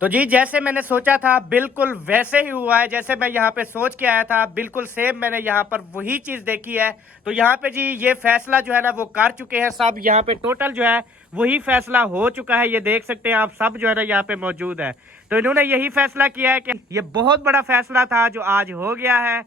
तो जी जैसे मैंने सोचा था बिल्कुल वैसे ही हुआ है। जैसे मैं यहाँ पे सोच के आया था बिल्कुल सेम मैंने यहाँ पर वही चीज देखी है। तो यहाँ पे जी ये फैसला जो है ना वो कर चुके हैं सब। यहाँ पे टोटल जो है वही फैसला हो चुका है। ये देख सकते हैं आप सब जो है ना यहाँ पे मौजूद है। तो इन्होंने यही फैसला किया है कि ये बहुत बड़ा फैसला था जो आज हो गया है।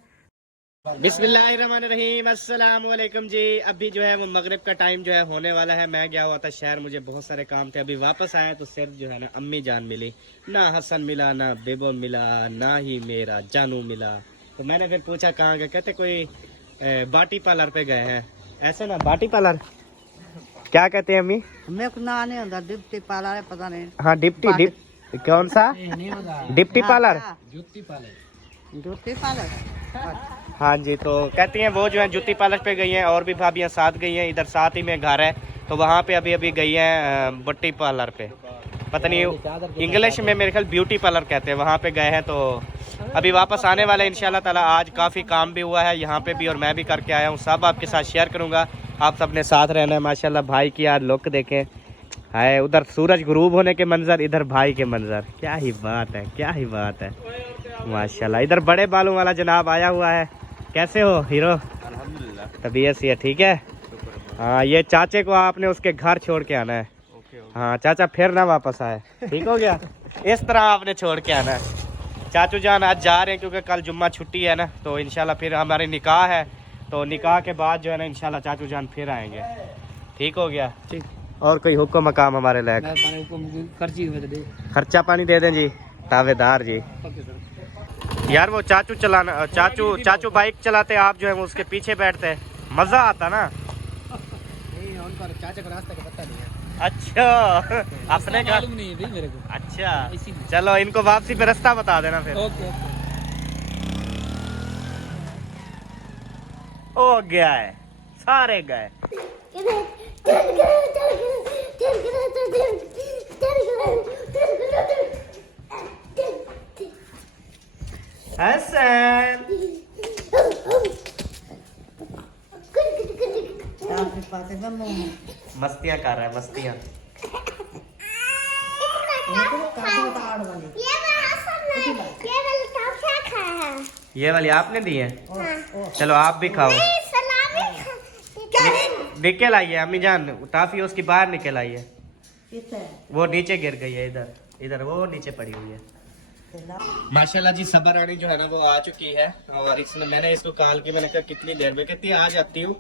बिस्मिल्लाहिर्रहमानिर्रहीम, अस्सलाम वालेकुम जी। अभी जो है वो मगरिब का टाइम जो है होने वाला है। मैं गया हुआ था शहर, मुझे बहुत सारे काम थे। अभी वापस आया तो सिर्फ जो है ना अम्मी जान मिली, ना हसन मिला, ना बेबो मिला, ना ही मेरा जानू मिला। तो मैंने फिर पूछा कहाँ गए, कहते कोई बाटी पार्लर पे गए हैं। ऐसे ना बाटी पार्लर क्या कहते हैं अम्मी? मेरे को ना नहीं होता, डिप्टी पार्लर है, पता नहीं। हाँ डिप्टी कौन सा डिप्टी पार्लर? जूती पार्लर। हाँ जी, तो कहती हैं वो जो है जूती पार्लर पे गई हैं और भी भाभियाँ साथ गई हैं। इधर साथ ही में घर है तो वहाँ पे अभी गई हैं बट्टी पार्लर पे। पता नहीं इंग्लिश में मेरे ख्याल ब्यूटी पार्लर कहते हैं, वहाँ पे गए हैं। तो अभी वापस आने वाले इंशाल्लाह ताला। आज काफ़ी काम भी हुआ है यहाँ पे भी और मैं भी करके आया हूँ। सब आपके साथ शेयर करूँगा, आप सबने साथ रहना है। माशाल्लाह भाई की यार लुक देखें, है उधर सूरज गुरूब होने के मंजर, इधर भाई के मंजर। क्या ही बात है, क्या ही बात है माशाल्लाह। इधर बड़े बालों वाला जनाब आया हुआ है। कैसे हो हीरो? अल्हम्दुलिल्लाह, तबीयत से है? ठीक है। हाँ ये चाचे को आपने उसके घर छोड़ के आना है। हाँ चाचा फिर ना वापस आए, ठीक हो गया? इस तरह आपने छोड़ के आना है। चाचू जान आज जा रहे हैं क्योंकि कल जुम्मा छुट्टी है ना, तो इंशाल्लाह फिर हमारी निकाह है। तो निकाह के बाद जो है ना इंशाल्लाह चाचू जान फिर आएंगे। ठीक हो गया? ठीक। और कोई हुक्म मकाम हमारे लायक? खर्चा पानी दे दें जी, तावेदार जी। यार वो चाचू चलाना, चाचू बाइक चलाते, आप जो है वो उसके पीछे बैठते हैं, मजा आता ना। चाचा को रास्ता का पता नहीं है। अच्छा अपने का नहीं है मेरे को। अच्छा चलो इनको वापसी पे रास्ता बता देना फिर। ओके। हो गया है, सारे गए। हसन मस्तियाँ कर रहा है, मस्तियाँ। ये वाली आपने दी है? चलो आप भी खाओ। निकल आई है अम्मी जान, टाफी उसकी बाहर निकल आई है। वो नीचे गिर गई है, इधर वो नीचे पड़ी हुई है। माशाल्लाह जी सबर रानी जो है ना वो आ चुकी है। और इसने मैंने इसको कॉल की, मैंने कहा कितनी देर में, कहती आ जाती हूँ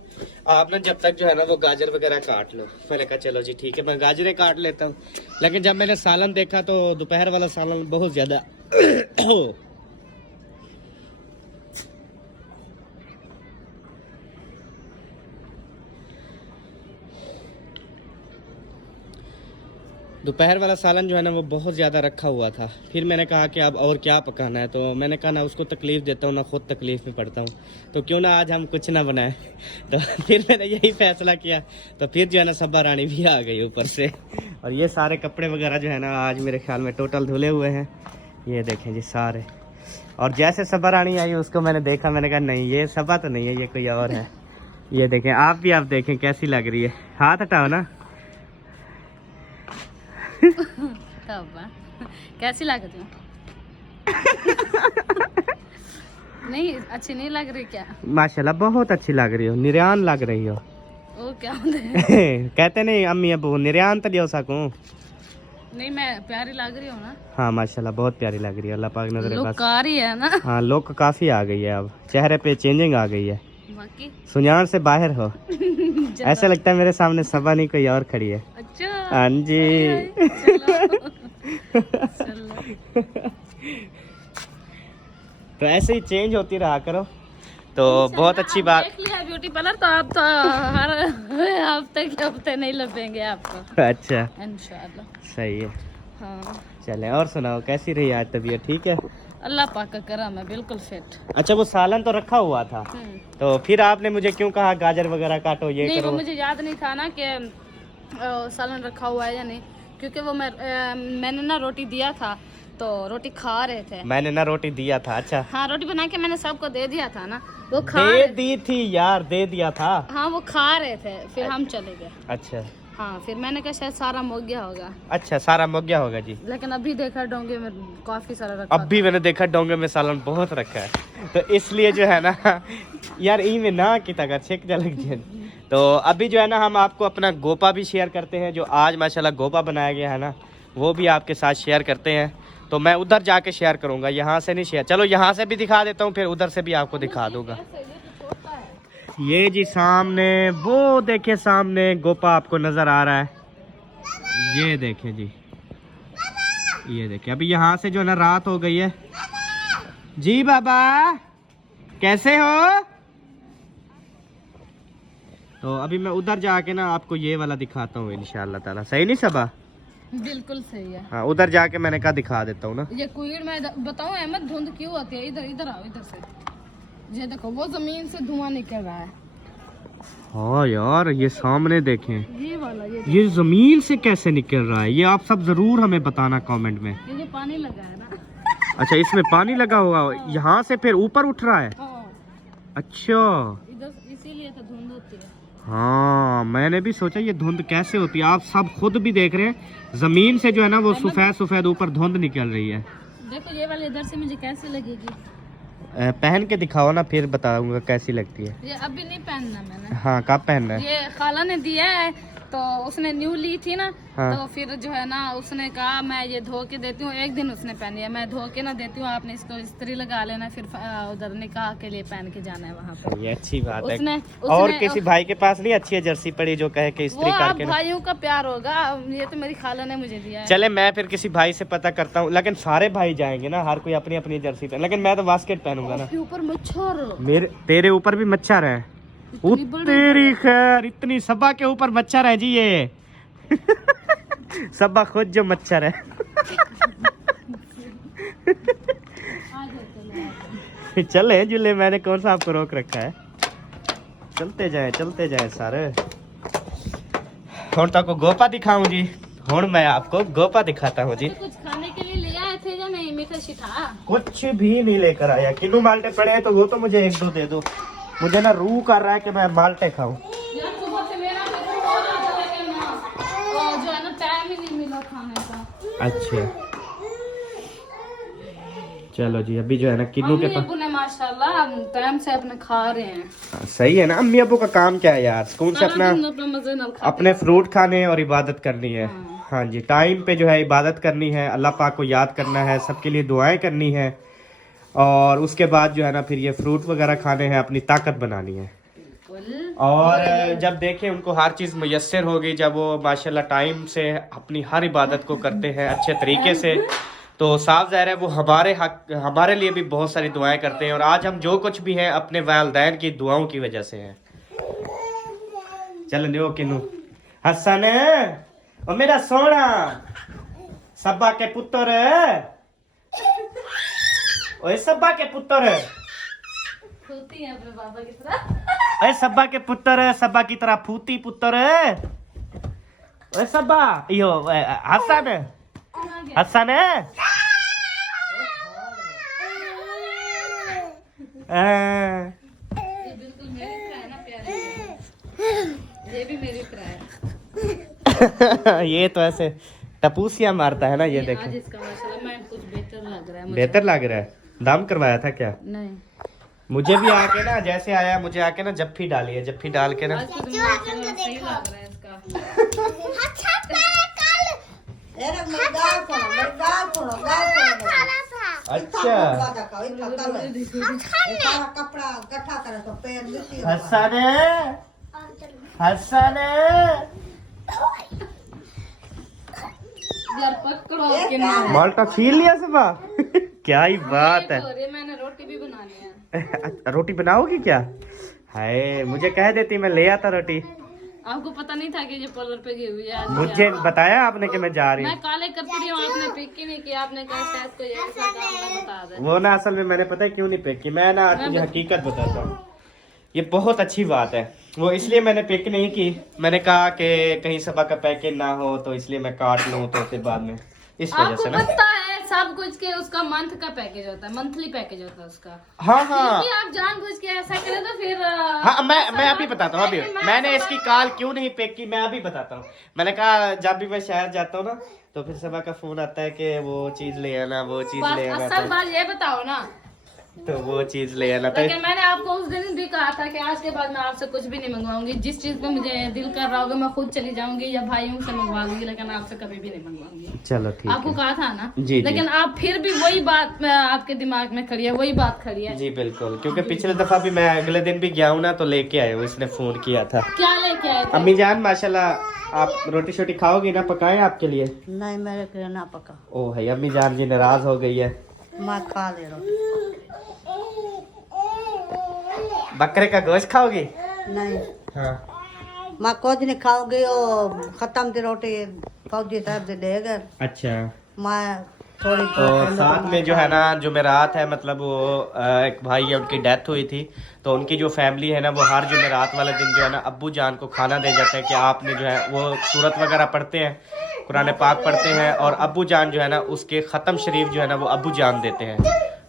आप ना जब तक जो है ना वो गाजर वगैरह काट लो। मैंने कहा चलो जी ठीक है, मैं गाजरें काट लेता हूँ। लेकिन जब मैंने सालन देखा तो दोपहर वाला सालन बहुत ज्यादा दोपहर वाला सालन जो है ना वो बहुत ज़्यादा रखा हुआ था। फिर मैंने कहा कि अब और क्या पकाना है, तो मैंने कहा ना उसको तकलीफ़ देता हूँ ना खुद तकलीफ़ में पड़ता हूँ, तो क्यों ना आज हम कुछ ना बनाएं। तो फिर मैंने यही फैसला किया। तो फिर जो है ना सब्बा रानी भी आ गई ऊपर से। और ये सारे कपड़े वगैरह जो है ना आज मेरे ख्याल में टोटल धुले हुए हैं। ये देखें जी सारे। और जैसे सब्बा रानी आई उसको मैंने देखा, मैंने कहा नहीं ये सब्बा तो नहीं है, ये कोई और है। ये देखें आप देखें कैसी लग रही है। हाथ हटाओ ना। कैसी लग रही हो? नहीं अच्छी नहीं लग रही क्या? माशाल्लाह बहुत अच्छी लग रही हो, निरान लग रही हो। ओ क्या कहते नहीं अम्मी अबू निरान तो दियो सकूं। नहीं मैं प्यारी लग रही हूँ ना? हाँ माशाल्लाह बहुत प्यारी लग रही है। अल्लाह पाक नजर लुक आ रही है ना? हाँ लुक काफी आ गई है, अब चेहरे पे चेंजिंग आ गई है। बाकी सुजान से बाहर हो। ऐसा लगता है मेरे सामने सबा नहीं कोई और खड़ी है। अच्छा हाँ जी। तो ऐसे ही चेंज होती रहा करो तो बहुत अच्छी बात। देख लिया ब्यूटी पार्लर तो आप तो हर हफ्ते के हफ्ते नहीं लपेंगे आपको। अच्छा इंशाल्लाह सही है। हाँ चले और सुनाओ कैसी रही आज तबीयत? ठीक है अल्लाह पाक का करम है, बिल्कुल फिट। अच्छा वो सालन तो रखा हुआ था, तो फिर आपने मुझे क्यों कहा गाजर वगैरह काटो ये नहीं, करो? वो मुझे याद नहीं था ना कि सालन रखा हुआ है या नहीं, क्योंकि वो मैंने ना रोटी दिया था तो रोटी खा रहे थे। मैंने ना रोटी दिया था? अच्छा हाँ रोटी बना के मैंने सबको दे दिया था ना, वो खा दे दी थी यार, दे दिया था। हाँ वो खा रहे थे, फिर हम चले गए। अच्छा हाँ, फिर मैंने कहा शायद सारा मुक गया होगा, अच्छा सारा मुक गया होगा जी। लेकिन अभी देखा डोंगे में काफी सारा रखा अब भी मैंने देखा डोंगे में सालन बहुत रखा है, तो इसलिए जो है ना यार ई में ना कि तक चेक लग जाए। तो अभी जो है ना हम आपको अपना गोपा भी शेयर करते हैं, जो आज माशाल्लाह गोपा बनाया गया है ना, वो भी आपके साथ शेयर करते हैं। तो मैं उधर जाके शेयर करूंगा, यहाँ से नहीं शेयर। चलो यहाँ से भी दिखा देता हूँ, फिर उधर से भी आपको दिखा दूंगा। ये जी सामने वो देखिए, सामने गोपा आपको नजर आ रहा है, ये देखे जी, ये देखिए। अभी यहाँ से जो है ना रात हो गई है जी। बाबा कैसे हो? तो अभी मैं उधर जाके ना आपको ये वाला दिखाता हूँ इंशाल्लाह ताला। सही नहीं सबा? बिल्कुल सही है। हाँ, उधर जाके मैंने कहा दिखा देता हूँ ना। ये कुइड में बताऊं अहमद, धुंध क्यों आती है? इधर इधर आओ, इधर से। ये देखो वो जमीन से धुआं निकल रहा है। हाँ यार, ये सामने देखें, ये वाला ये जमीन से कैसे निकल रहा है, ये आप सब जरूर हमें बताना कमेंट में। ये जो पानी लगा है ना। अच्छा, इसमें पानी लगा हुआ, यहाँ से फिर ऊपर उठ रहा है। हाँ, अच्छा, इधर इसीलिए तो धुंध होती है। हाँ मैंने भी सोचा ये धुंध कैसे होती है। आप सब खुद भी देख रहे हैं, जमीन से जो है ना वो सफेद सफेद ऊपर धुंध निकल रही है। देखो ये वाली इधर से मुझे कैसे लगेगी? पहन के दिखाओ ना, फिर बताऊंगा कैसी लगती है। ये अभी नहीं पहनना मैंने। हाँ, कब पहनना है? ये खाला ने दिया है, तो उसने न्यू ली थी ना। हाँ। तो फिर जो है ना उसने कहा मैं ये धो के देती हूँ। एक दिन उसने पहनी है, मैं धो के ना देती हूँ, आपने इसको इस्त्री लगा लेना, फिर उधर निकाह के लिए पहन के जाना है वहाँ पर। ये अच्छी बात है। उसने और किसी भाई के पास नहीं अच्छी है जर्सी पड़ी जो कहे कि वो इस्त्री आप करके ना? भाइयों का प्यार होगा, ये तो मेरी खाला ने मुझे दिया है। चले मैं फिर किसी भाई से पता करता हूँ, लेकिन सारे भाई जाएंगे ना, हर कोई अपनी अपनी जर्सी पहन, लेकिन मैं तो बास्केट पहनूंगा ना। उसके ऊपर मच्छर, मेरे तेरे ऊपर भी मच्छर है? इतनी बड़ी तेरी खैर, इतनी सबा के ऊपर मच्छर है जी ये। सबा खुद जो मच्छर है। चले जुले, मैंने कौन सा आपको रोक रखा है? चलते जाए सारे। हुण तक गोपा दिखाऊं जी, हुण मैं आपको गोपा दिखाता हूँ जी। कुछ खाने के लिए ले आए थे या नहीं? मीठा शीठा कुछ भी नहीं लेकर आया। किन्नू माल्टे पड़े हैं तो वो तो मुझे एक दो दे दो, मुझे ना रूह कर रहा है कि मैं माल्टे खाऊं। यार सुबह से मेरा पेट हो रहा था, लेकिन जो है ना टाइम ही नहीं मिला खाने का। अच्छा चलो जी, अभी जो है ना किन्नू के पास ने माशाल्लाह टाइम से अपने खा रहे हैं। सही है ना। अम्मी अबू का काम क्या है यार, स्कूल से अपना मजे न खाते अपने फ्रूट खाने और इबादत करनी है। हाँ जी, टाइम पे जो है इबादत करनी है, अल्लाह पाक को याद करना है, सबके लिए दुआएं करनी है, और उसके बाद जो है ना फिर ये फ्रूट वगैरह खाने हैं, अपनी ताकत बनानी है। और जब देखें उनको हर चीज़ मुयस्सर होगी, जब वो माशाल्लाह टाइम से अपनी हर इबादत को करते हैं अच्छे तरीके से, तो साफ ज़ाहिर है वो हमारे लिए भी बहुत सारी दुआएं करते हैं। और आज हम जो कुछ भी हैं अपने वालिदैन की दुआओं की वजह से हैं। चल लियो किनू हसन, ओ मेरा सोना सब्बा के पुत्र, ओए सब्बा के पुत्र, होती है अपने बाबा की तरह। ओए सब्बा के पुत्र, सब्बा की तरह फूती पुत्र, ओए सब्बा यो हसन, हसन ये बिल्कुल मेरी तरह है ना प्यारे, ये भी मेरी तरह है। ये तो ऐसे टपूसिया मारता है ना, ये आज देखें। इसका माशाल्लाह मैं कुछ बेहतर लग रहा है मुझे। बेहतर लग रहा है। दाम करवाया था क्या? नहीं, मुझे भी आके ना, जैसे आया मुझे आके ना जफ्फी डाली है, जफ्फी डाल के ना। आज तो माशाल्लाह सही लग रहा है इसका। अच्छा कपड़ा इकट्ठा करे तो पैर मिट्टी हसन, हसन यार पकड़ो के ना। माल्टा छीन लिया सुबह। क्या ही बात है। और ये मैंने रोटी भी बनानी है। रोटी बनाओगी क्या? हाय, मुझे कह देती, मैं ले आता रोटी। आपको पता नहीं था कि ये पार्लर पे गई हुई है आज? मुझे बताया आपने कि मैं जा रही मैं हूँ। काले करती रही हूँ, आपने पिक ही नहीं किया। आपने कहा शायद कोई ऐसा काम है, बता दे। वो ना असल में मैंने पता है क्यों नहीं पिक की, मैं ना तुझे हकीकत बताता हूँ। ये बहुत अच्छी बात है, वो इसलिए मैंने पिक नहीं की। मैंने कहा कि कहीं सबा का पैकेज ना हो, तो इसलिए मैं काट लूँ, तो फिर बाद में इस वजह आपको से ना। पता है सब कुछ के उसका मंथ का पैकेज होता है, मंथली पैकेज होता है उसका। हाँ हाँ फिर भी आप जानबूझ के ऐसा करें तो फिर हाँ, मैं अभी बताता हूँ। अभी मैंने इसकी कॉल क्यों नहीं पिक की, मैं अभी बताता हूँ। मैंने कहा जब भी मैं शहर जाता हूँ ना तो फिर सबा का फोन आता है कि वो चीज ले आना, वो चीज ले आना, असल बात ये बताओ ना, तो वो चीज ले आना। तो लेकिन मैंने आपको उस दिन भी कहा था कि आज के बाद मैं आपसे कुछ भी नहीं मंगवाऊंगी, जिस चीज पे मुझे दिल कर रहा होगा मैं खुद चली जाऊंगी या भाइयों से मंगवा लूंगी, लेकिन आपसे कभी भी नहीं मंगवाऊंगी। चलो ठीक आपको है। कहा था ना जी, लेकिन आप फिर भी वही बात आपके दिमाग में खड़ी है, वही बात खड़ी है। जी बिल्कुल, क्योंकि पिछले दफा भी मैं अगले दिन भी गया हूँ ना तो लेके आए हूँ, इसने फोन किया था। क्या लेके आए थे? अम्मी जान माशाल्लाह, आप रोटी शोटी खाओगी ना, पकाए आपके लिए? नहीं मेरे के ना पका, ओ है अम्मी जान जी नाराज हो गई है। मैं खा ले रोटी। बकरे का गोश्त खाओगी? नहीं हाँ। मैं कुछ नहीं खाऊंगी, वो खत्म थी रोटी फौजी साहब से दे गए, अच्छा। मैं थोड़ी और साथ में जो है ना जुमेरात है, मतलब वो एक भाई है उनकी डेथ हुई थी, तो उनकी जो फैमिली है ना वो हर जुमेरात वाले दिन जो है ना अब्बू जान को खाना दे जाते हैं कि आपने जो है वो सूरत वगैरह पढ़ते हैं, कुरान पाक पढ़ते हैं, और अब्बू जान जो है ना उसके ख़त्म शरीफ जो है ना वो अब्बू जान देते हैं,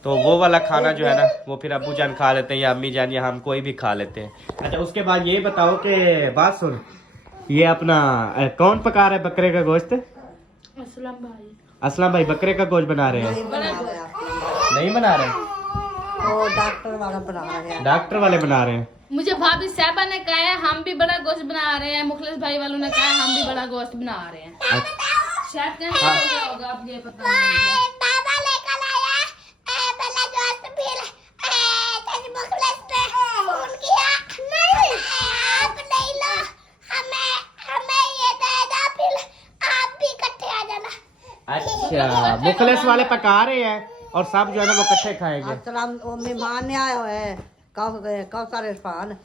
तो वो वाला खाना जो है ना वो फिर अब्बू जान खा लेते हैं या अम्मी जान या हम कोई भी खा लेते हैं। अच्छा उसके बाद ये बताओ कि बात सुन, ये अपना कौन पका रहा है बकरे का गोश्त? असलम भाई। असलम भाई बकरे का गोश्त बना रहे हैं? नहीं बना रहे आप, नहीं बना रहे, वो डॉक्टर वाला बना रहे हैं। डॉक्टर वाले बना रहे हैं। मुझे भाभी साहबा ने कहा है हम भी बड़ा गोश्त बना रहे हैं, मुखलिस भाई वालों ने कहा है हम भी बड़ा गोश्त बना रहे हैं। शायद कैंसिल हो गया होगा, अब ये पता नहीं। अच्छा मुखलिस वाले पका रहे हैं और सब जो है ना वो इकट्ठे खाएंगे। असलम वो मेहमान ने आए हुए हैं, कौसर इरफान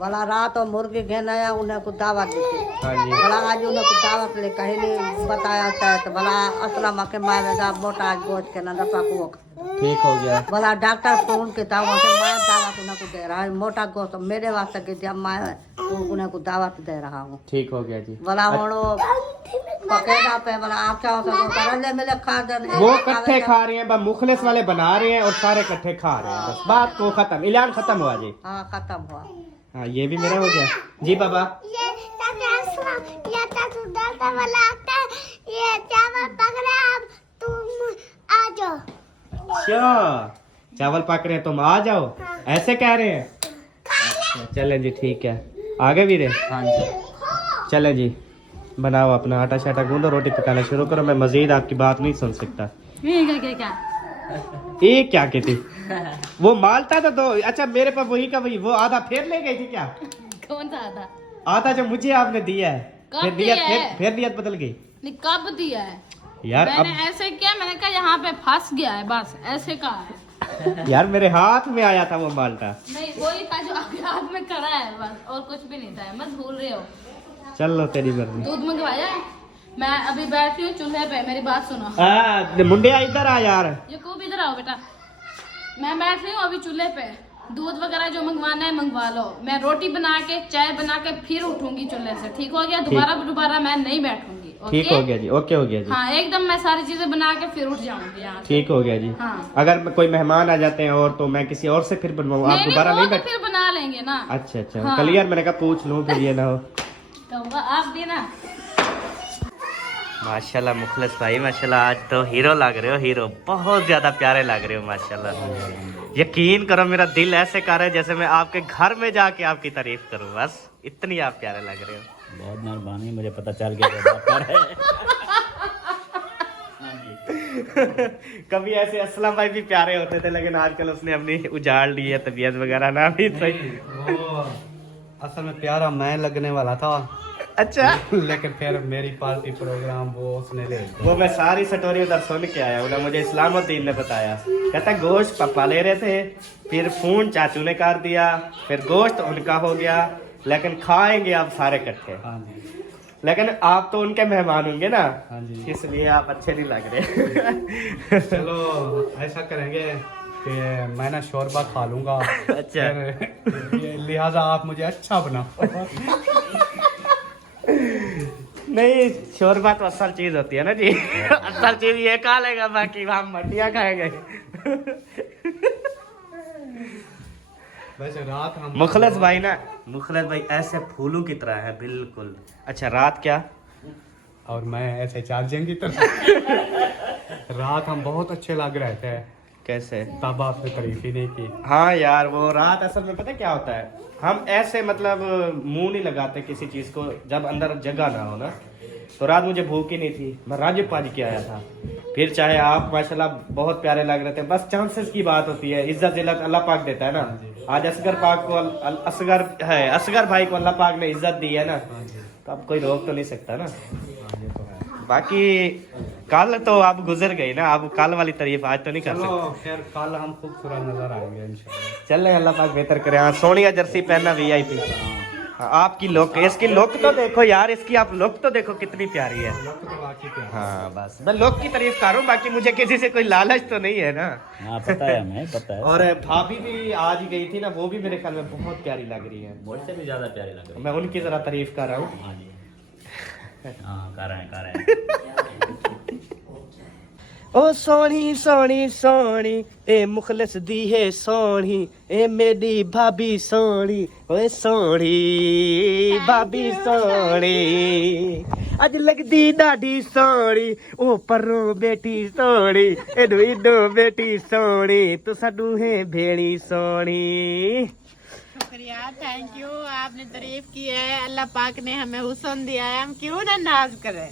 वाला रात और मुर्गी घेन आया, उन्हें कुछ दावत दी थी। हाँ जी। बोला आज उन्हें कुछ दावत ले कहीं नहीं बताया था, तो बोला असलम के मारेगा मोटा आज गोश्त के ना दफा को ठीक हो गया। बोला डॉक्टर फोन के था वहाँ से मैं दावत उन्हें को दे रहा है, मोटा गोश्त मेरे वास्ते की जब मैं उन्हें को दावत दे रहा हूँ। ठीक हो गया जी। बोला हूँ पकेगा पे, बोला आप क्या हो सकते मिले खा देने वो इकट्ठे खा रहे हैं, बस मुखलिस वाले बना रहे हैं और सारे इकट्ठे खा रहे हैं, बस बात को खत्म, ऐलान खत्म हुआ जी। हाँ खत्म हुआ। हाँ ये भी मेरा हो गया जी बाबा। अच्छा चावल पक रहे हैं तुम आ जाओ, ऐसे कह रहे हैं? अच्छा चलें जी ठीक है, आगे भी रहे। हाँ जी चलें जी, बनाओ अपना आटा शाटा गूंदो, रोटी पकाना शुरू करो, मैं मजीद आपकी बात नहीं सुन सकता। ये क्या कहती? वो मालता था तो अच्छा मेरे पास वही का वही, वो आधा फिर ले गई थी क्या? कौन सा आधा? आधा जो मुझे आपने दिया है, कब दिया है? फिर नियत बदल गई नहीं, कब दिया है यार? मैंने ऐसे किया, मैंने कहा यहाँ पे फंस गया है, बस ऐसे कहा है। यार मेरे हाथ में आया था वो माल्टा। नहीं वही था जो आपके हाथ में खड़ा है बस, और कुछ भी नहीं था, मत भूल रहे हो। चल लो तेरी मर्जी। दूध मंगवाया है, मैं अभी बैठी हूँ चूल्हे पे, मेरी बात सुनो। मुंडिया इधर आ यार। यकूब इधर आओ बेटा, मैं बैठ रही हूँ अभी चूल्हे पे, दूध वगैरह जो मंगवाना है मंगवा लो, मैं रोटी बना के चाय बना के फिर उठूंगी चूल्हे से, ठीक हो गया? दोबारा मैं नहीं बैठूंगी। ठीक हो गया जी, ओके हो गया जी। हाँ एकदम मैं सारी चीजें बना के फिर उठ जाऊंगी यहाँ से। ठीक हो गया जी। हाँ। अगर कोई मेहमान आ जाते हैं और तो मैं किसी और से फिर बनवाऊँ, आप दोबारा नहीं वो तो बैठ? फिर बना लेंगे ना। अच्छा अच्छा हाँ। कल यार मैंने कहा पूछ लूँ फिर ये ना हो। तो आप भी ना। माशाल्लाह मुखलिस भाई माशाल्लाह, आज तो हीरो लग रहे हो, हीरो बहुत ज्यादा प्यारे लग रहे हो माशाल्लाह। यकीन करो मेरा दिल ऐसे कर रहा है जैसे मैं आपके घर में जाके आपकी तारीफ करूं, बस इतनी आप प्यारे लग रहे हो। बहुत मेहरबानी, मुझे पता चल गया। कभी ऐसे असलम भाई भी प्यारे होते थे, लेकिन आजकल उसने अपनी उजाड़ ली है तबीयत वगैरह ना भी सही। वो असल में प्यारा मैं लगने वाला था, अच्छा लेकिन फिर मेरी पार्टी प्रोग्राम वो उसने ले लिया। वो मैं सारी स्टोरी उधर सुन के आया, उन्हें मुझे इस्लामुद्दीन ने बताया, कहता गोश्त पापा ले रहे थे, फिर फोन चाचू ने कर दिया, फिर गोश्त उनका हो गया, लेकिन खाएंगे आप सारे इकट्ठे। हाँ जी। लेकिन आप तो उनके मेहमान होंगे ना, हाँ जी। इसलिए आप अच्छे नहीं लग रहे। चलो ऐसा करेंगे कि मैं ना शोरबा खा लूंगा। अच्छा। फिर लिहाजा आप मुझे अच्छा बनाओ। नहीं शोरबा तो असल चीज होती है ना जी। असल चीज ये खा लेगा, बाकी हम मटिया खाएंगे। वैसे रात हम मुखलस भाई ना, मुखलस भाई ऐसे फूलों की तरह है बिल्कुल। अच्छा रात क्या? और मैं ऐसे चार्जिंग की तरह। रात हम बहुत अच्छे लग रहे थे, कैसे? तब आपने तारीफ ही नहीं की। हाँ यार वो रात असल में पता क्या होता है, हम ऐसे मतलब मुंह नहीं लगाते किसी चीज को जब अंदर जगह ना हो ना। तो रात मुझे भूख ही नहीं थी, मैं राजू पाजी के आया था। फिर चाहे आप माशाल्लाह बहुत प्यारे लग रहे थे, बस चांसेस की बात होती है, इज्जत जिल्लत अल्लाह पाक देता है ना। आज असगर पाक को असगर भाई को अल्लाह पाक ने इज्जत दी है ना, तो अब कोई रोक तो नहीं सकता ना। बाकी कल तो आप गुजर गई ना, आप कल वाली तारीफ आज तो नहीं कर सकते। चलो फिर कल हम खूबसूरत नजर आएंगे इंशाल्लाह। चल रहे अल्लाह पाक बेहतर करे। हाँ सोनिया जर्सी पहनना VIP। हाँ, आपकी लुक, इसकी लुक तो देखो यार, इसकी आप लुक तो देखो कितनी प्यारी है। हाँ बस मैं लुक की तारीफ कर रहा हूँ, बाकी मुझे किसी से कोई लालच तो नहीं है ना। हाँ पता है हमें, पता है। और भाभी भी आज ही गई थी ना, वो भी मेरे ख्याल में बहुत प्यारी लग रही है। मुझसे भी ज्यादा प्यारी लग रही मैं उनकी जरा तारीफ कर रहा हूँ। है। हाँ जी, हाँ कर रहे हैं। ओ सोनी सोनी सोनी ए मुखलस दी है सोनी, ए मेरी भाभी सोनी, ओए सोनी भाभी सोनी, अज लगदी डाडी सोनी, ओ परो बेटी सोनी, एडो इडो बेटी सोनी, तू साडू है भेड़ी सोनी। शुक्रिया, थैंक यू, आपने तारीफ की है। अल्लाह पाक ने हमें हुस्न दिया है, हम क्यों ना नाज करें।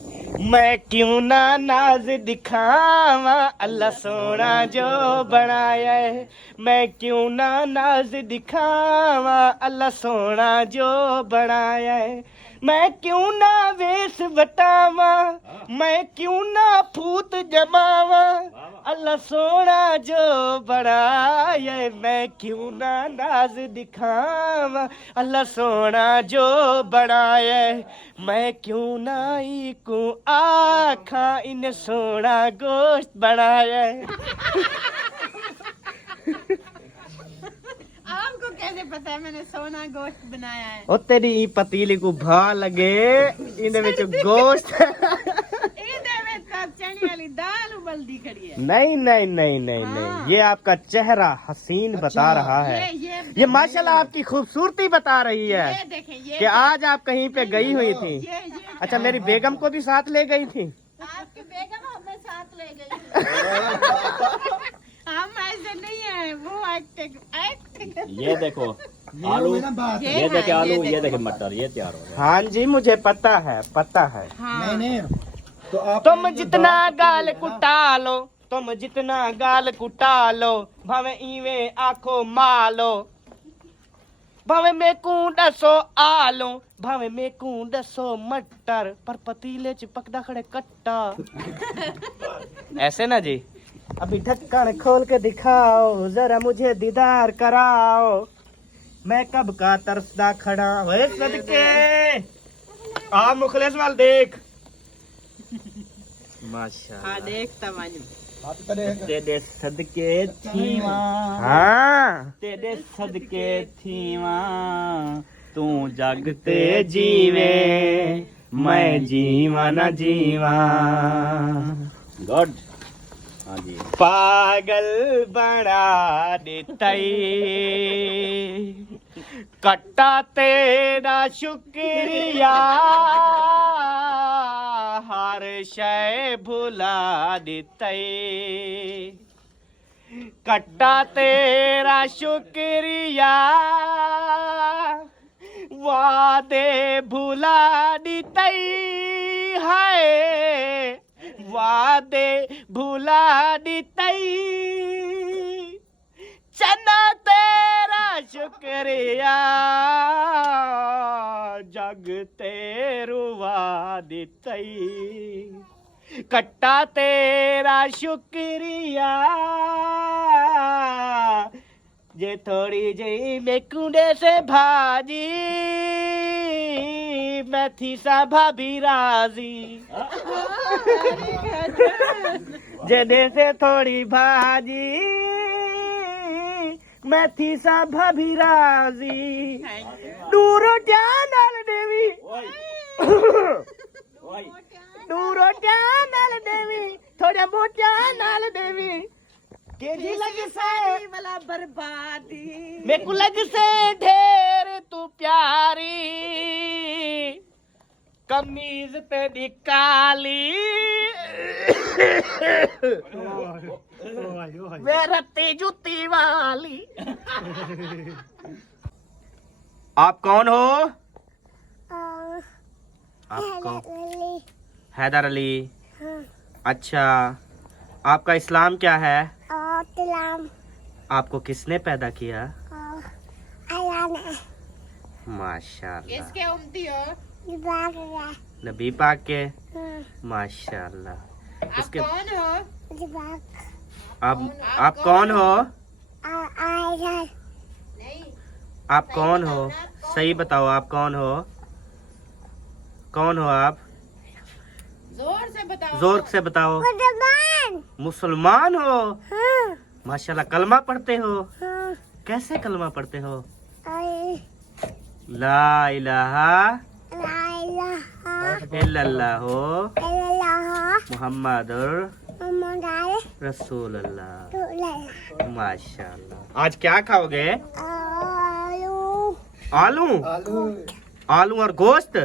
मैं क्यों ना नाज दिखावा, अल्लाह सोना जो बनाया है। मैं क्यों ना नाज दिखावा, अल्लाह सोना जो बनाया है। मैं क्यों ना वेश बटावा, मैं क्यों ना फूत जमावा, अल्लाह सोना जो बनाया है। मैं क्यों ना नाज दिखावा, अल्लाह सोना जो बनाया है। मैं क्यों ना को आखा, इन सोना गोश्त बनाया है। आपको कैसे पता है मैंने सोना गोश्त बनाया है? ओ तेरी पतीली को भा लगे, इनदे विच गोश्त। ਇਹਦੇ ਵਿੱਚ ਤਾਂ ਚਣੀ ਵਾਲੀ दाल उबलती खड़ी है। नहीं नहीं नहीं नहीं नहीं, ये आपका चेहरा हसीन बता रहा है। ये माशाल्लाह आपकी खूबसूरती बता रही है ये देखें, ये कि आज आप कहीं पे गई हुई थी। ये अच्छा मेरी बेगम को भी साथ ले गई थी। आपकी बेगम हमें साथ ले गई। हम ऐसे नहीं है, वो एक्टिंग। ये देखो आलू, ये देखे आलू, ये देखे मटर, ये तैयार हो गया। हाँ जी मुझे पता है, पता है। हाँ। तुम जितना गाल कुटा लो, तुम जितना गाल कुटा लो, भावे इवे आखो मालो, भावे में को दसो आलो, भावे में को दसो मटर, पर पतीले च पकड़ा खड़े कट्टा। ऐसे ना जी। अभी ढक्कन खोल के दिखाओ, जरा मुझे दीदार कराओ, मैं कब का तरसदा खड़ा हुए सदके। आ मुखलिस वाल देख। माशाल्लाह। हाँ देखता मालूम। तेरे सदके थीवा, हाँ तेरे सदके थीवा, तू जग ते जीवे, मैं जीवा न जीवा। गुड। हाँ जी। पागल बना देतई, कट्टा तेरा शुक्रिया, हर शय भुला देतई, कट्टा तेरा शुक्रिया, वादे भुला देतई है, वादे भुला देतई, चना तेरा शुक्रिया, जग तेरुवा देतई, कट्टा तेरा शुक्रिया, जे थोड़ी जी में कुंडे से भाजी, मैं थी सा भाभी राजी। जने से थोड़ी भाजी, मैं थी सा भाभी राजी। दूर जान देवी। तू रोटियां नाल देवी थोड़ा मोटियां नाल देवी केजी लग से वाला बर्बादी मेरे को लग से ढेर तू प्यारी कमीज तेरी काली वे रत्ती जुत्ती वाली। आप कौन हो? आपको हैदर अली। अच्छा, आपका इस्लाम क्या है? आपको किसने पैदा किया? माशाल्लाह। इसके उम्मती हो नबी पाक के। माशाल्लाह। इसके कौन हो आप कौन हो? आप कौन हो? सही बताओ, आप कौन हो? कौन हो आप? जोर से बताओ जोर से बताओ। मुसलमान हो? माशाल्लाह। कलमा पढ़ते हो? कैसे कलमा पढ़ते हो? ला इलाहा इल्लल्लाह मुहम्मदुर रसूलुल्लाह। माशाल्लाह। आज क्या खाओगे? आलू। आलू और गोश्त।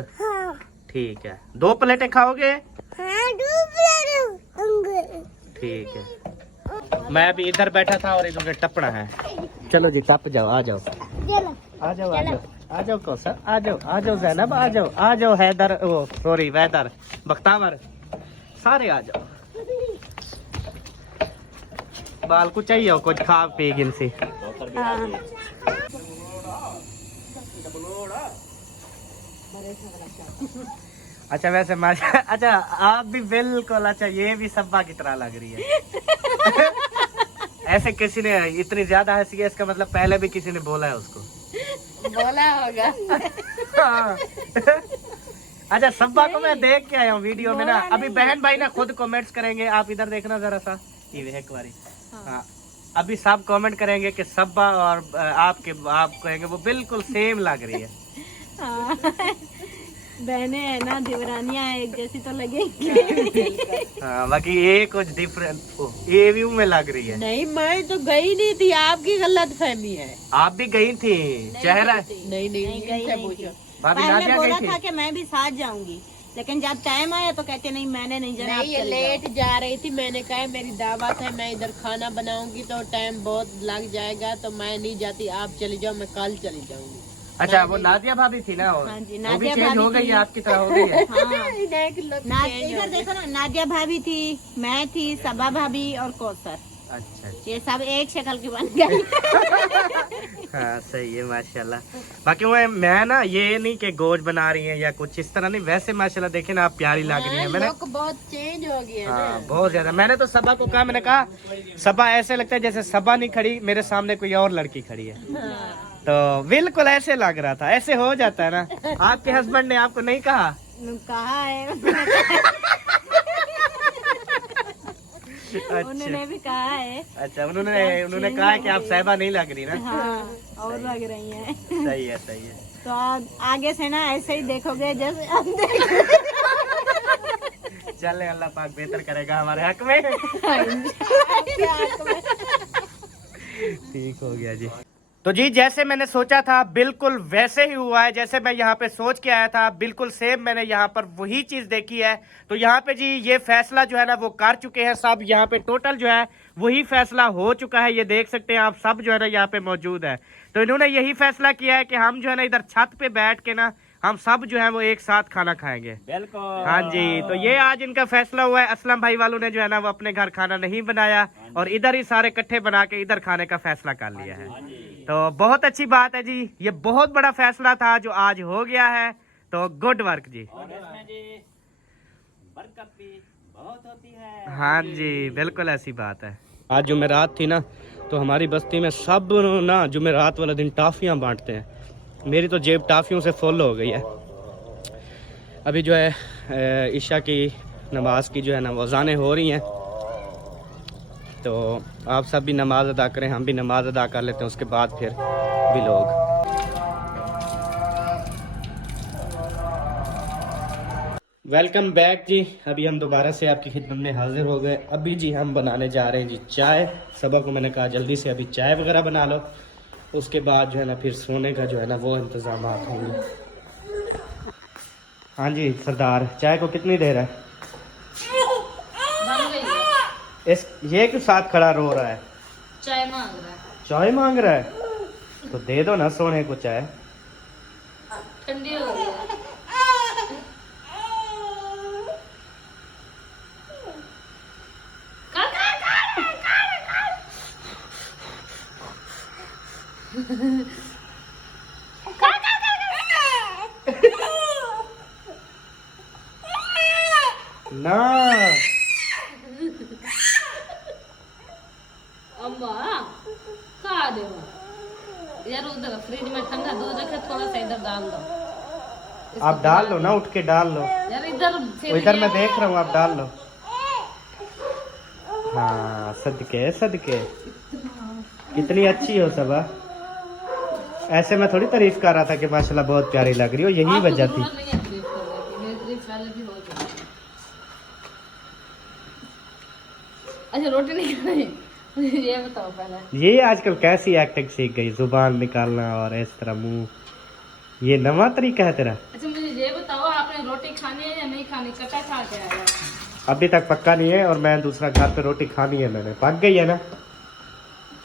ठीक है। 2 प्लेटें खाओगे? ठीक है। मैं अभी इधर बैठा था और इधर टपना है। चलो जी, टप जाओ। आ जाओ, आ जाओ, आ जाओ, आ जाओ कौसर, आ जाओ, आ जाओ ज़ैनब, आ जाओ, आ जाओ हैदर, वो सॉरी वैदर, बख्तावर, सारे आ जाओ। बाल को चाहिए हो कुछ खा पी गिन सी। अच्छा वैसे माशा, अच्छा आप भी बिल्कुल, अच्छा ये भी सब्बा की तरह लग रही है। ऐसे किसी ने इतनी ज्यादा हंसी है, इसका मतलब पहले भी किसी ने बोला है उसको। बोला होगा अच्छा सब्बा को मैं देख के आया हूँ वीडियो में ना। अभी बहन भाई ना खुद कमेंट्स करेंगे, आप इधर देखना जरा सा, ये एक बारी। हाँ, अभी सब कमेंट करेंगे कि सब्बा और आप कहेंगे वो बिल्कुल सेम लग रही है। बहने है ना, देवरानियां एक जैसी तो लगेंगी। हाँ, बाकी ये कुछ डिफरेंट ये व्यू में लग रही है। नहीं, मैं तो गई नहीं थी, आपकी गलत फहमी है। आप भी गई थी? चेहरा नहीं इनसे पूछो। भाभी पहले नादिया बोला गई था थी। कि मैं भी साथ जाऊंगी, लेकिन जब टाइम आया तो कहते नहीं, मैंने नहीं जाना। नहीं, ये लेट जा रही थी। मैंने कहा मेरी दावत है, मैं इधर खाना बनाऊंगी तो टाइम बहुत लग जाएगा, तो मैं नहीं जाती, आप चली जाओ, मैं कल चली जाऊंगी। अच्छा वो नादिया भाभी थी ना, और हाँ जी, वो भी नादिया चेंज हो भाभी गई थी। है, आपकी तरह हो गई है। इधर देखो ना, नादिया भाभी थी, मैं थी, सबा भाभी और कौसर, अच्छा ये सब एक शक्ल की बन गई। हाँ सही है माशाल्लाह। बाकी वो मैं ना ये नहीं कि गोश्त बना रही है या कुछ इस तरह नहीं, वैसे माशाल्लाह देखे ना आप प्यारी लग रही है। मैंने लोग बहुत चेंज हो गया हाँ ना। बहुत ज्यादा। मैंने तो सबा को कहा, मैंने कहा सबा ऐसे लगता है जैसे सबा नहीं खड़ी, मेरे सामने कोई और लड़की खड़ी है। तो बिल्कुल ऐसे लग रहा था, ऐसे हो जाता है ना। आपके हस्बैंड ने आपको नहीं कहा? कहा है अच्छा उन्होंने भी कहा है। अच्छा, उन्होंने कहा है कि आप साहिबा नहीं लग रही ना। हाँ, और लग रही हैं। सही है सही है। तो आगे से ना ऐसे ही देखोगे जैसे हम चले, अल्लाह पाक बेहतर करेगा हमारे हक में। ठीक हो गया जी। तो जी जैसे मैंने सोचा था बिल्कुल वैसे ही हुआ है, जैसे मैं यहाँ पे सोच के आया था बिल्कुल सेम मैंने यहाँ पर वही चीज देखी है। तो यहाँ पे जी ये फैसला जो है ना वो कर चुके हैं सब, यहाँ पे टोटल जो है वही फैसला हो चुका है। ये देख सकते हैं आप, सब जो है ना यहाँ पे मौजूद है। तो इन्होंने यही फैसला किया है कि हम जो है ना इधर छत पे बैठ के ना हम सब जो है वो एक साथ खाना खाएंगे। बिल्कुल। हाँ जी, तो ये आज इनका फैसला हुआ है। असलम भाई वालों ने जो है ना वो अपने घर खाना नहीं बनाया और इधर ही सारे इकट्ठे बना के इधर खाने का फैसला कर लिया है। तो बहुत अच्छी बात है जी, ये बहुत बड़ा फैसला था जो आज हो गया है। तो गुड वर्क जी। बरकत भी बहुत होती है। हाँ जी बिल्कुल ऐसी बात है। आज जुमेरात थी ना, तो हमारी बस्ती में सब ना जुमेरात वाला दिन टाफियाँ बांटते हैं। मेरी तो जेब टाफियों से फुल हो गई है। अभी जो है ईशा की नमाज की जो है ना वो अज़ानें हो रही हैं, तो आप सब भी नमाज अदा करें, हम भी नमाज अदा कर लेते हैं, उसके बाद फिर भी लोग। वेलकम बैक जी। अभी हम दोबारा से आपकी खिदमत में हाजिर हो गए। अभी जी हम बनाने जा रहे हैं जी चाय। सबा को मैंने कहा जल्दी से अभी चाय वगैरह बना लो, उसके बाद जो है ना फिर सोने का जो है ना वो इंतजाम होंगे। हाँ जी सरदार, चाय को कितनी देर है? बन गई। इस ये क्यों साथ खड़ा रो रहा है? चाय मांग रहा है। चाय मांग रहा है तो दे दो ना सोने को चाय। ठंडी हो गई है। ना अम्मा खा दे यार, उधर फ्रिज में ठंडा दूध रखे, थोड़ा सा इधर डाल दो। आप डाल लो ना, उठ के डाल लो। यार इधर इधर मैं देख रहा हूँ, आप डाल लो। हाँ सदके सदके, कितनी अच्छी हो सबा। ऐसे मैं थोड़ी तारीफ कर रहा था कि माशाल्लाह बहुत प्यारी लग रही हो, यही वजह थी। अच्छा रोटी नहीं खानी, ये बताओ पहले। ये आजकल कैसी एक्टिंग सीख गई, जुबान निकालना और इस तरह मुंह, ये नवा तरीका है तेरा। अच्छा मुझे ये बताओ, आपने रोटी खानी है या नहीं खानी? कटा खा के आया? अभी तक पक्का नहीं है, और मैं दूसरा घर पे रोटी खानी है मैंने। पक गई है ना?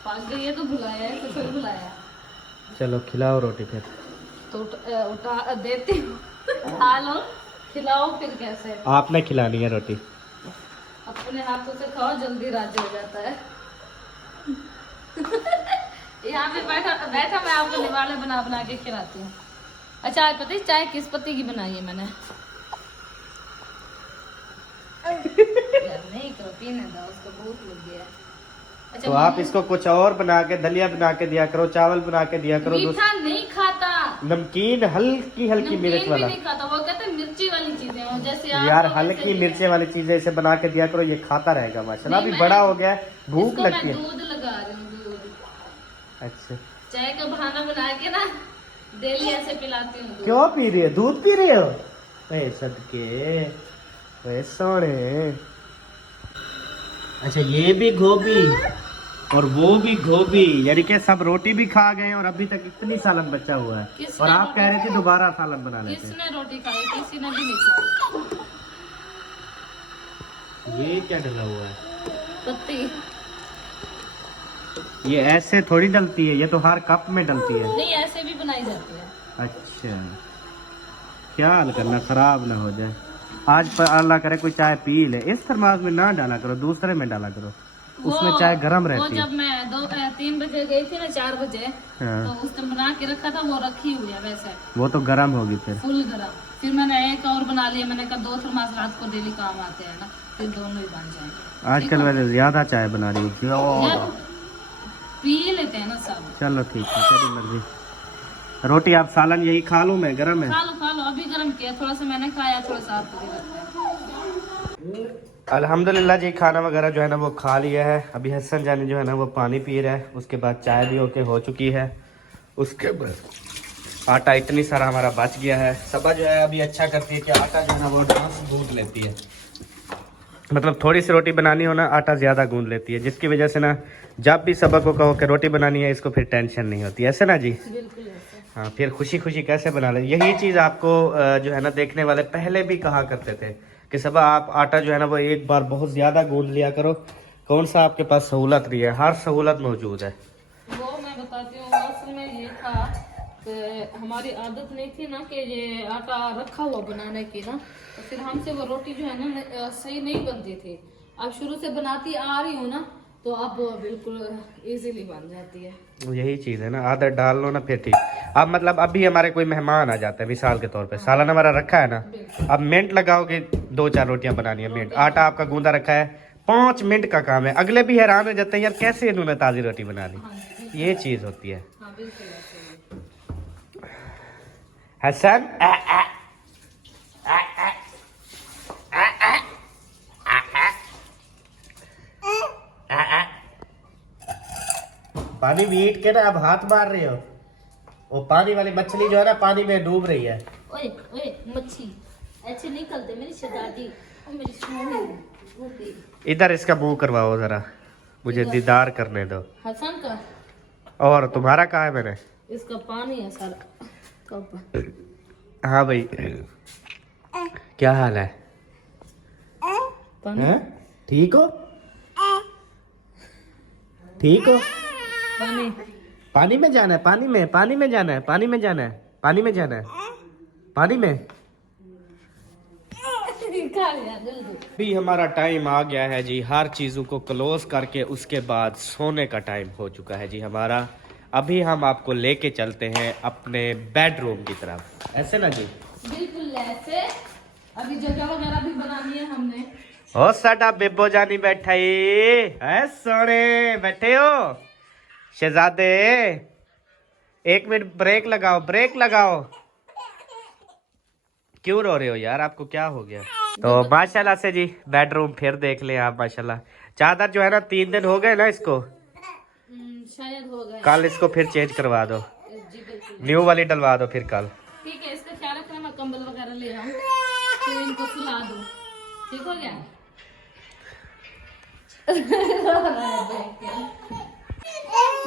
पक गई है तो बुलाया है, तो फिर बुलाया। चलो खिलाओ रोटी फिर। तो उठा देती हूँ, खा लो, खिलाओ फिर कैसे? आपने खिलानी है रोटी। अपने हाथों से खाओ, जल्दी राज्य हो जाता है। यहाँ पे बैठा बैठा मैं आपको निवाले बना बना के खिलाती हूँ। अच्छा आज पता है चाय किस पत्ती की बनाई है मैंने? यार नहीं करो, पीने दो, उसको भूख लग गया। अच्छा तो आप इसको कुछ और बना के, दलिया बना के दिया करो, चावल बना के दिया करो। मीठा नहीं खाता, नमकीन हल्की हल्की मिर्च नमकीन भी वाला। नहीं खाता, वो कहते हैं मिर्ची वाली चीजें हो, जैसे आप यार लोग हल्की वैसे मिर्चे वाली चीजें इसे बना के दिया करो, ये खाता रहेगा माशाल्लाह। नहीं, अभी बड़ा हो गया है, भूख इसको लगती मैं है। दूध लगा रही हूँ, दूध। अच्छा चाय का बहाना बना के ना डेली ऐसे पिलाती हूँ दूध। क्यों पी रही हो? दूध पी रहे हो? ए सदके, ए सोने। अच्छा ये भी गोभी और वो भी गोभी, यानी कि सब रोटी भी खा गए और अभी तक इतनी सालन बचा हुआ है। किसने और आप रोटी कह रहे थे दोबारा सालन बना लेते किसने रोटी खाई? किसी ने भी नहीं खाई। हैं। ये क्या डला हुआ है? पत्ती ये ऐसे थोड़ी डलती है, ये तो हर कप में डलती है। नहीं, ऐसे भी बनाई जाती है। अच्छा क्या हाल करना, खराब ना हो जाए। आज पर अल्लाह करे कोई चाय पी ले, इस थर्मास में ना डाला करो, दूसरे में डाला करो, उसमें चाय गर्म वो रहती है। जब मैं 3 बजे गई थी ना, 4 बजे, हाँ। तो उस दिन बना के रखा था, वो रखी हुई है वैसे वो तो गर्म होगी फिर। फुल गरम। फिर मैंने एक और बना लिया, मैंने कहा 2 थर्मास रात को डेली काम आते हैं ना, फिर दोनों ही बन जाएंगे। आजकल वैसे ज्यादा चाय बना रही हूँ। यार, पी लेते हैं ना सब। चलो ठीक है, तेरी मर्जी। रोटी आप सालन यही खा लो, मैं गरम है। खा लो, अभी गरम किया, थोड़ा सा मैंने खाया, थोड़ा सा आपको दे देते हैं। अल्हम्दुलिल्लाह जी, खाना वगैरह जो है ना वो खा लिया है। अभी हसन जानी जो है ना वो पानी पी रहा है, उसके बाद चाय भी होके हो चुकी है। उसके बाद आटा इतनी सारा हमारा बच गया है। सबा जो है अभी अच्छा करती है कि आटा जो है ना वो डांस गूंद लेती है, मतलब थोड़ी सी रोटी बनानी हो ना, आटा ज़्यादा गूंद लेती है, जिसकी वजह से ना जब भी सबा को कहो कि रोटी बनानी है, इसको फिर टेंशन नहीं होती। ऐसे ना जी? बिल्कुल ऐसे। हाँ, फिर खुशी खुशी कैसे बना ले। यही चीज़ आपको जो है ना देखने वाले पहले भी कहा करते थे कि सबा आप आटा जो है ना वो एक बार बहुत ज़्यादा गूंद लिया करो। कौन सा आपके पास सहूलत नहीं है? हर सहूलत मौजूद है। वो मैं बताती हूँ, असल में ये था कि हमारी आदत नहीं थी ना कि ये आटा रखा हुआ बनाने की ना, तो फिर हमसे वो रोटी जो है ना सही नहीं बनती थी। अब शुरू से बनाती आ रही हूँ ना, तो अब बिल्कुल इजीली बन जाती है। यही चीज़ है ना, आदत डाल लो ना फिर ठीक। अब मतलब अभी हमारे कोई मेहमान आ जाते हैं मिसाल के तौर पे, सालन हमारा रखा है ना, अब मिनट लगाओगे 2-4 रोटियां बनानी है, मिनट। आटा आपका गूंदा रखा है, 5 मिनट का काम है। अगले भी हैरान हो जाते हैं, यार कैसे इन्होंने ताज़ी रोटी बना ली। ये चीज़ होती है। हाँ बिल्कुल ऐसे ही। हसन पानी बीट के ना अब हाथ मार रहे हो। वो पानी वाली मछली जो है ना पानी में डूब रही है। ओए ओए मच्छी अच्छे निकलते मेरी शहजादी और मेरी सोनी। इधर इसका मुंह करवाओ जरा, मुझे दीदार करने दो। हसन का और तुम्हारा कहा है मैंने? इसका पानी है सारा कप। हाँ भाई, क्या हाल है? पानी हैं? ठीक हो? ठीक हो? पानी पानी में जाना है, पानी में, पानी में जाना है, पानी में जाना है, पानी में जाना है, पानी में। खा लिया जल्दी। अभी हमारा टाइम आ गया है जी, हर चीज़ों को क्लोज करके उसके बाद सोने का टाइम हो चुका है जी हमारा। अभी हम आपको लेके चलते हैं अपने बेडरूम की तरफ, ऐसे ना जी? बिल्कुल ऐसे। अभी जगह वगैरह भी बना ली है हमने। ओ साडा बेबो जानी बैठा ही है, सोने बैठे हो शहजादे। एक मिनट ब्रेक लगाओ, ब्रेक लगाओ। क्यों रो रहे हो यार, आपको क्या हो गया? तो माशाल्लाह से जी बेडरूम फिर देख लें आप, माशाल्लाह। चादर जो है ना 3 दिन हो गए ना इसको, शायद हो गए। कल इसको फिर चेंज करवा दो, जी बिल्कुल न्यू वाली डलवा दो फिर कल। ठीक है। इसका ख्याल रखना, मैं कंबल वगैरह ले आऊँ फिर इनको सुला दूँ। ठीक हो गया?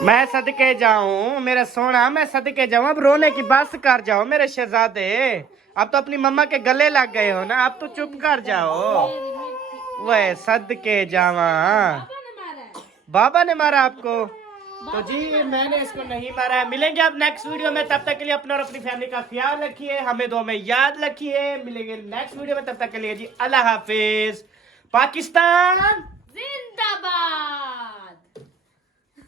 मैं सदके जाऊं मेरा सोना, मैं सदके जाऊं। अब रोने की बस कर जाओ मेरे शहजादे। अब तो अपनी मम्मा के गले लग गए हो ना, अब तो चुप कर जाओ। वह सदके जावा, बाबा ने मारा आपको? तो जी मैंने इसको नहीं मारा है। मिलेंगे अब नेक्स्ट वीडियो में, तब तक के लिए अपना और अपनी फैमिली का ख्याल रखिए, हमें दो में याद रखिए। मिलेंगे नेक्स्ट वीडियो में, तब तक के लिए जी अल्लाह हाफिज। पाकिस्तान जिंदाबाद।